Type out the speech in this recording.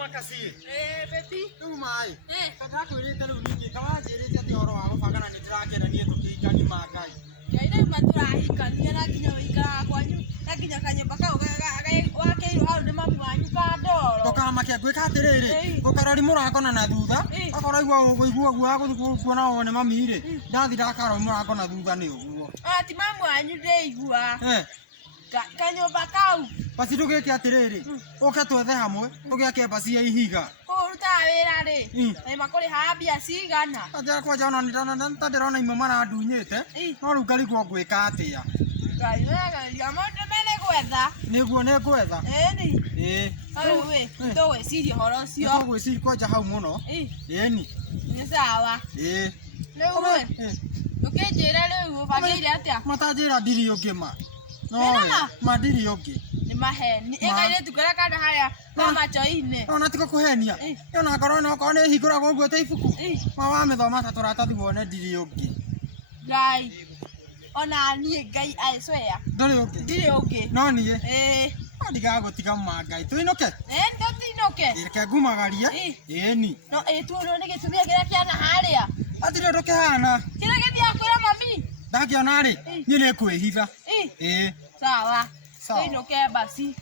makasi. Baby. Tu mai. Tata kwirite riu ningi kama njirite ti horo wa gubagana ni ndirakena nie tukikani magai. Ngai maturahikania na nginya wikara kwanyu na nginya kanyumba kau wakeirwo hau nĩ mami wanyu ka ndoro. Ndũkamakia ngwĩka atĩrĩrĩ ũkarori mũrakona na thutha akorwo igua ũguo agũthiĩ kuona o nĩ mami rĩ ndathi ndakarori mũrakona thutha nĩ ũguo. Ti mami wanyu ndĩigua kanyumba kau. Basi tũgĩke atĩrĩrĩ ũke twethe hamwe tũgĩake basi ya ihiga. Kũruta wĩra rĩ na makũrĩha mbia cigana. Njĩra kwanja ona ndĩrona imwe marandunyĩte no rĩu ngarigwo ngwĩka atĩa. Ngai wegaria mũndũ mene gwetha. Nĩguo nĩ ngwetha. Ĩni. Rĩu tũgwĩciria ũhoro ũcio. Tũgwĩciria kwanja hau mũno. Ĩni. Nĩ sawa. Rĩu ũkĩnjĩra rĩu ũbangĩire atĩa? Matanjĩra ndiri ũngĩ ma. Ma ndiri ũngĩ. Nĩ maheni. Ĩkairĩtu karĩa kana harĩa kwa macho-inĩ. Ona tiga kũhenia. Ona korwo nĩ hingũragwo ũguo ta ibuku. Ma wamĩthoma ta tũratathi wone ndiri ũngĩ. Ngai. Ona niĩ Ngai I swear. Ndũrĩ ũngĩ. Ndirĩ ũngĩ. No niĩ. Ndigagũtiga ma Ngai. Tũinũke? Tũtinũke. Reke ngumagarie. Ĩni. No tuono nĩ gĩtumia kĩrĩa kĩana harĩa. Atirĩ ũndũ kĩhana. Kĩrĩa gĩthiaga kwĩra mami. Ndakĩona rĩ niĩ nĩ kwĩhitha. Sawa. Sawa. Tuinũke basi.